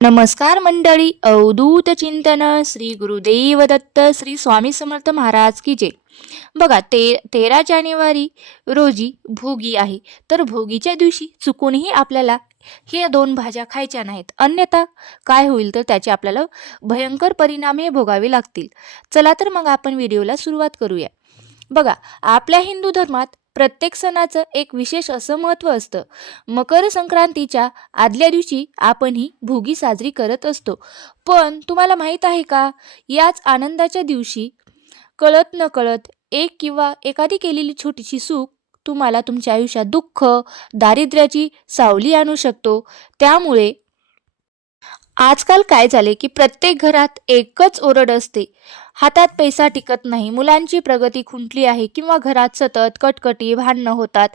नमस्कार मंडळी. अवधूत चिंतन श्री गुरुदेव दत्त श्री स्वामी समर्थ महाराज की जय. बघा 13 जानेवारी रोजी भोगी आहे. तर भोगीच्या दिवशी चुकूनही आपल्याला हे दोन भाज्या खायच्या नाहीत, अन्यथा काय होईल तर त्याचे आपल्याला भयंकर परिणाम हे भोगावे लागतील. चला तर मग आपण व्हिडिओला सुरुवात करूया. बघा, आपल्या हिंदू धर्मात प्रत्येक सणाचं एक विशेष असं महत्त्व असतं. मकर संक्रांतीच्या आदल्या दिवशी आपण ही भोगी साजरी करत असतो. पण तुम्हाला माहीत आहे का, याच आनंदाच्या दिवशी कळत नकळत एक किंवा एखादी केलेली छोटीशी चूक तुम्हाला तुमच्या आयुष्यात दुःख, दारिद्र्याची सावली आणू शकतो. त्यामुळे आजकाल काय झाले की प्रत्येक घरात एकच ओरड असते, हातात पैसा टिकत नाही, मुलांची प्रगती खुंटली आहे किंवा घरात सतत कटकटी भांडणं होतात.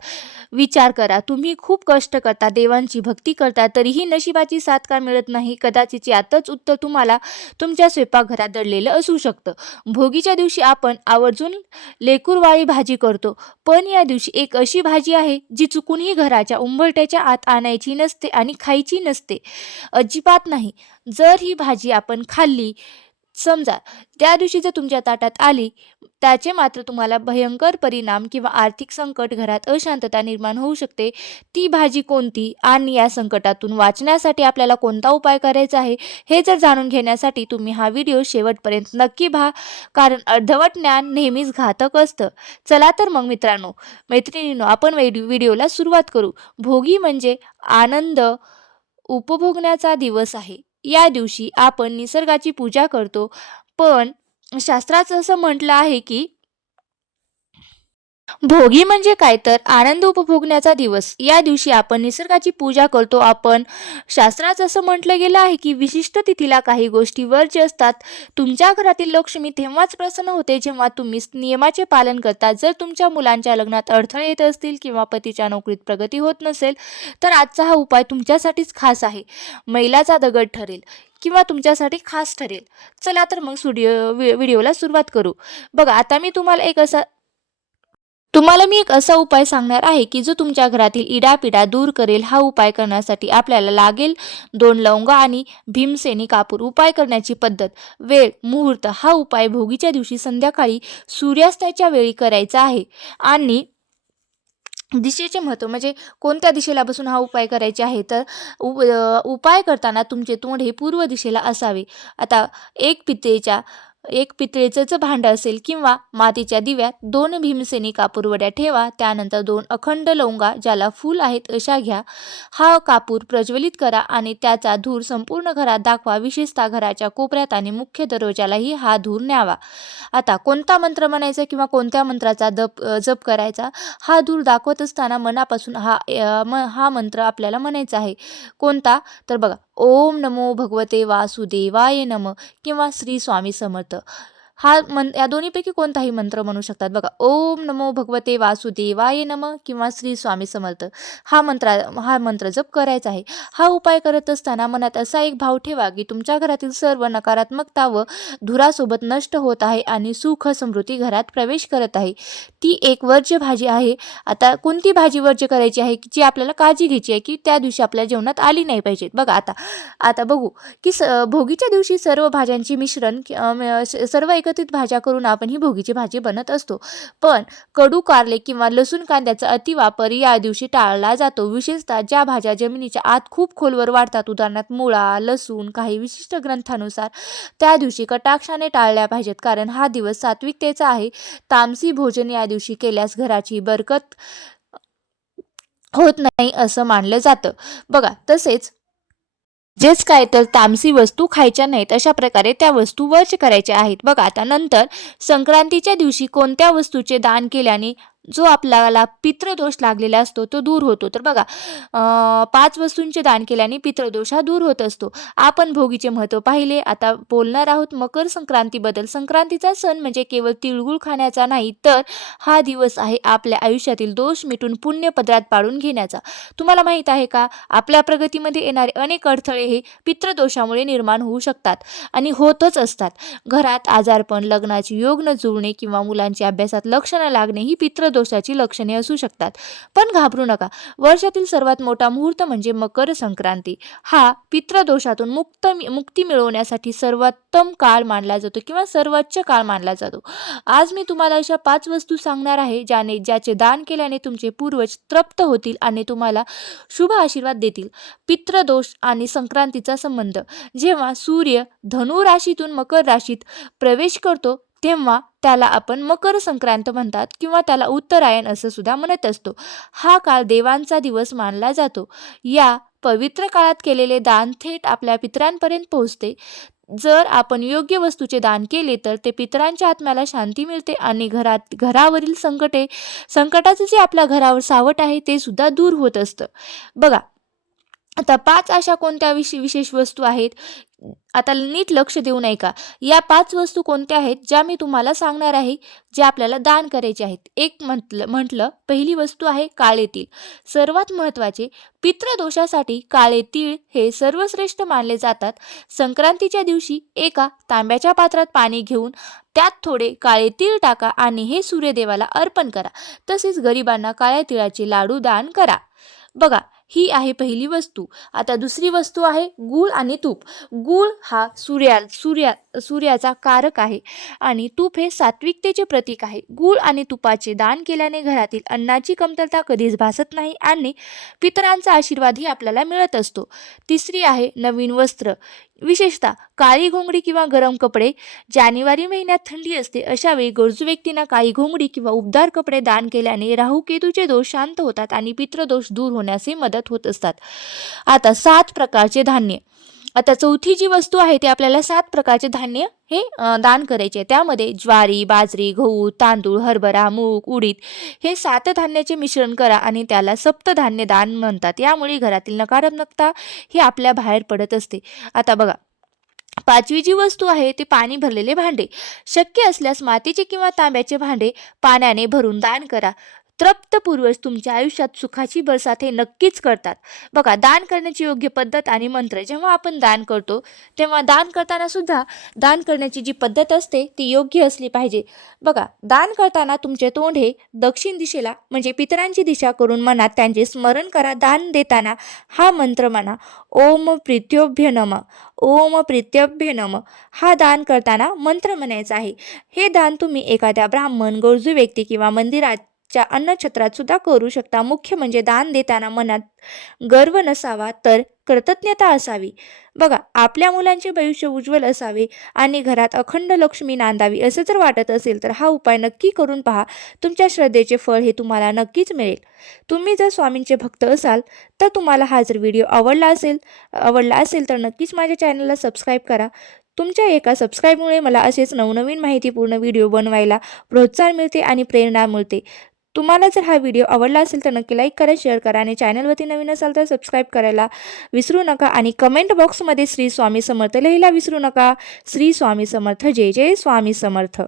विचार करा, तुम्ही खूप कष्ट करता, देवांची भक्ती करता, तरीही नशिबाची साथ का मिळत नाही? कदाचित यातच उत्तर तुम्हाला तुमच्या स्वयंपाकघरात दडलेलं असू शकतं. भोगीच्या दिवशी आपण आवर्जून लेकूरवाळी भाजी करतो, पण या दिवशी एक अशी भाजी आहे जी चुकूनही घराच्या उंबरठ्याच्या आत आणायची नसते आणि खायची नसते, अजिबात नाही. जर ही भाजी आपण खाल्ली, समजा त्या दिवशी जर तुमच्या ताटात आली, त्याचे मात्र तुम्हाला भयंकर परिणाम किंवा आर्थिक संकट, घरात अशांतता निर्माण होऊ शकते. ती भाजी कोणती आणि या संकटातून वाचण्यासाठी आपल्याला कोणता उपाय करायचा आहे, हे जर जाणून घेण्यासाठी तुम्ही हा व्हिडिओ शेवटपर्यंत नक्की पहा, कारण अर्धवट ज्ञान नेहमीच घातक असतं. चला तर मग मित्रांनो, मैत्रिणींनो, आपण व्हिडिओला सुरुवात करू. भोगी म्हणजे आनंद उपभोगण्याचा दिवस आहे. या दिवशी आपण निसर्गाची पूजा करतो, पण शास्त्रात असं म्हटलं आहे की भोगी म्हणजे काय तर आनंद उपभोगण्याचा दिवस. या दिवशी आपण निसर्गाची पूजा करतो. शास्त्रात असं म्हटलं गेलं आहे की विशिष्ट तिथीला काही गोष्टी वर्ज्य असतात. तुमच्या घरातील लक्ष्मी तेव्हाच प्रसन्न होते जेव्हा तुम्ही नियमाचे पालन करता. जर तुमच्या मुलांच्या लग्नात अडथळे येत असतील किंवा पतीच्या नोकरीत प्रगती होत नसेल, तर आजचा हा उपाय तुमच्यासाठीच खास आहे. मैलाचा दगड ठरेल किंवा तुमच्यासाठी खास ठरेल. चला तर मग व्हिडिओला सुरुवात करू. बघा, आता तुम्हाला मी एक असा उपाय सांगणार आहे की जो तुमच्या घरातील इडापिडा दूर करेल. हा उपाय करण्यासाठी आपल्याला लागेल 2 लवंगा आणि भीमसेनी कापूर. उपाय करण्याची पद्धत, वेळ, मुहूर्त. हा उपाय भोगीच्या दिवशी संध्याकाळी सूर्यास्ताच्या वेळी करायचा आहे. आणि दिशेचे महत्त्व म्हणजे कोणत्या दिशेला बसून हा उपाय करायचे आहे, तर उपाय करताना तुमचे तोंड हे पूर्व दिशेला असावे. आता एक पितळेचं भांडं असेल किंवा मातीच्या दिव्यात 2 भीमसेनी कापूर वड्या ठेवा. त्यानंतर 2 अखंड लवंगा, ज्याला फूल आहेत अशा घ्या. हा कापूर प्रज्वलित करा आणि त्याचा धूर संपूर्ण घरात दाखवा. विशेषतः घराच्या कोपऱ्यात आणि मुख्य दरवाजालाही हा धूर न्यावा. आता कोणता मंत्र म्हणायचा किंवा कोणत्या मंत्राचा जप करायचा, हा धूर दाखवत असताना मनापासून हा मंत्र आपल्याला म्हणायचा आहे. कोणता तर बघा, ओम नमो भगवते वासुदेवाय नम किंवा श्री स्वामी समर्थ. या दोन्हीपैकी कोणताही मंत्र म्हणू शकतात. बघा, ओम नमो भगवते वासुदेवाय नम किंवा श्री स्वामी समर्थ. हा मंत्र जप करायचा आहे. हा उपाय करत असताना मनात असा एक भाव ठेवा की तुमच्या घरातील सर्व नकारात्मकता व धुरासोबत नष्ट होत आहे आणि सुख समृद्धी घरात प्रवेश करत आहे. ती एक वर्ज्य भाजी आहे. आता कोणती भाजी वर्ज्य करायची आहे, जी आपल्याला काळजी घ्यायची आहे की त्या दिवशी आपल्या जेवणात आली नाही पाहिजे. बघा, आता बघू की भोगीच्या दिवशी सर्व भाज्यांचे मिश्रण, सर्व एकत्रित भाज्या करून आपण ही भोगीची भाजी बनत असतो. पण कडू कारले किंवा लसूण कांद्याचा अतिवापर या दिवशी टाळला जातो. विशेषतः ज्या भाज्या जमिनीच्या आत खूप खोलवर वाढतात, उदाहरणार्थ मुळा, लसूण, काही विशिष्ट ग्रंथानुसार त्या दिवशी कटाक्षाने टाळल्या पाहिजेत, कारण हा दिवस सात्विकतेचा आहे. तामसी भोजन या दिवशी केल्यास घराची बरकत होत नाही असं मानलं जातं. बघा, तसेच जेच काय तर तामसी वस्तू खायच्या नाहीत, अशा प्रकारे त्या वस्तू वर्ज्य करायच्या आहेत. बघा, आता नंतर संक्रांतीच्या दिवशी कोणत्या वस्तूचे दान केल्याने जो आपल्याला पितृदोष लागलेला असतो तो दूर होतो, तर बघा, 5 वस्तूंचे दान केल्याने पितृदोष हा दूर होत असतो. आपण भोगीचे महत्त्व पाहिले. आता बोलणार आहोत मकर संक्रांतीबद्दल. संक्रांतीचा सण म्हणजे केवळ तिळगुळ खाण्याचा नाही, तर हा दिवस आहे आपल्या आयुष्यातील दोष मिटून पुण्य पदरात पाडून घेण्याचा. तुम्हाला माहीत आहे का, आपल्या प्रगतीमध्ये येणारे अनेक अडथळे हे पितृदोषामुळे निर्माण होऊ शकतात आणि होतच असतात. घरात आजारपण, लग्नाची योग न जुळणे किंवा मुलांच्या अभ्यासात लक्ष न लागणे ही पितृदोष पितृदोषाची लक्षणे असू शकतात. पण घाबरू नका. वर्षातील सर्वात मोठा मुहूर्त म्हणजे मकर संक्रांती. हा पितृदोषातून मुक्ती मिळवण्यासाठी सर्वोत्तम काळ मानला जातो किंवा सर्वोच्च काळ मानला जातो. आज मी तुम्हाला अशा 5 वस्तू सांगणार आहे ज्याचे दान केल्याने तुमचे पूर्वज तृप्त होतील आणि तुम्हाला शुभ आशीर्वाद देतील. पितृदोष आणि संक्रांतीचा संबंध. जेव्हा सूर्य धनु राशीतून मकर राशीत प्रवेश करतो तेव्हा त्याला आपण मकर संक्रांत म्हणतात किंवा त्याला उत्तरायण असं सुद्धा म्हणत असतो. हा काळ देवांचा दिवस मानला जातो. या पवित्र काळात केलेले दान थेट आपल्या पितरांपर्यंत पोहोचते. जर आपण योग्य वस्तूचे दान केले तर ते पितरांच्या आत्म्याला शांती मिळते आणि घरावरील संकटाचे जे आपल्या घरावर सावट आहे ते सुद्धा दूर होत असतं. बघा, आता 5 अशा कोणत्या विशेष वस्तू आहेत, आता नीट लक्ष देऊ नये का. या 5 वस्तू कोणत्या आहेत ज्या मी तुम्हाला सांगणार आहे, जे आपल्याला दान करायचे आहेत. एक म्हटलं पहिली वस्तू आहे काळे तीळ. सर्वात महत्त्वाचे, पितृदोषासाठी काळे तीळ हे सर्वश्रेष्ठ मानले जातात. संक्रांतीच्या दिवशी एका तांब्याच्या पात्रात पाणी घेऊन त्यात थोडे काळे तीळ टाका आणि हे सूर्यदेवाला अर्पण करा. तसेच गरिबांना काळ्या तिळाचे लाडू दान करा. बघा, ही आहे पहिली वस्तू. आता दुसरी वस्तू आहे गूळ आणि तूप. गूळ हा सूर्याचा कारक आहे आणि तूप हे सात्विकतेचे प्रतीक आहे. गूळ आणि तुपाचे दान केल्याने घरातील अन्नाची कमतरता कधीच भासत नाही आणि पितरांचा आशीर्वादही आपल्याला मिळत असतो. तिसरी आहे नवीन वस्त्र. विशेषतः काळी घोंगडी किंवा गरम कपडे. जानेवारी महिन्यात थंडी असते, अशा वेळी गरजू व्यक्तींना काळी घोंगडी किंवा उबदार कपडे दान केल्याने राहू केतूचे दोष शांत होतात आणि पितृदोष दूर होण्यास मदत होत असतात. आता 7 प्रकारचे धान्य. आता चौथी जी वस्तू आहे ती आपल्याला 7 प्रकारचे धान्य हे दान करायचे. त्यामध्ये ज्वारी, बाजरी, गहू, तांदूळ, हरभरा, मूग, उडीद हे 7 धान्याचे मिश्रण करा आणि त्याला सप्तधान्य दान म्हणतात. यामुळे घरातील नकारात्मकता ही आपल्या बाहेर पडत असते. आता बघा, 5वी जी वस्तू आहे ते पाणी भरलेले भांडे. शक्य असल्यास मातीचे किंवा तांब्याचे भांडे पाण्याने भरून दान करा. तृप्त पूर्वज तुमच्या आयुष्यात सुखाची बरसात हे नक्कीच करतात. बघा, दान करण्याची योग्य पद्धत आणि मंत्र. जेव्हा आपण दान करतो तेव्हा दान करताना सुद्धा दान करण्याची जी पद्धत असते ती योग्य असली पाहिजे. बघा, दान करताना तुमचे तोंड हे दक्षिण दिशेला म्हणजे पितरांची दिशा करून मनात त्यांचे स्मरण करा. दान देताना हा मंत्र म्हणा, ओम प्रीत्योभ्य नमः, ओम प्रीत्यभ्य नमः. हा दान करताना मंत्र म्हणायचा आहे. हे दान तुम्ही एखाद्या ब्राह्मण, गरजू व्यक्ती किंवा मंदिराच्या अन्नछत्रात सुद्धा करू शकता. मुख्य म्हणजे दान देताना मनात गर्व नसावा तर कृतज्ञता असावी. बघा, आपल्या मुलांचे भविष्य उज्ज्वल असावे आणि घरात अखंड लक्ष्मी नांदावी असं जर वाटत असेल तर हा उपाय नक्की करून पहा. तुमच्या श्रद्धेचे फळ हे तुम्हाला नक्कीच मिळेल. तुम्ही जर स्वामींचे भक्त असाल तर तुम्हाला हा जर व्हिडिओ आवडला असेल तर नक्कीच माझ्या चॅनलला सबस्क्राईब करा. तुमच्या एका सबस्क्राईबमुळे मला असेच नवनवीन माहितीपूर्ण व्हिडिओ बनवायला प्रोत्साहन मिळते आणि प्रेरणा मिळते. तुम्हाला जर हा व्हिडिओ आवडला असेल तर नक्की लाईक करा, शेअर करा आणि चॅनलवरती नवीन असाल तर सबस्क्राईब करायला विसरू नका. आणि कमेंट बॉक्समध्ये श्री स्वामी समर्थ लिहायला विसरू नका. श्री स्वामी समर्थ. जय जय स्वामी समर्थ.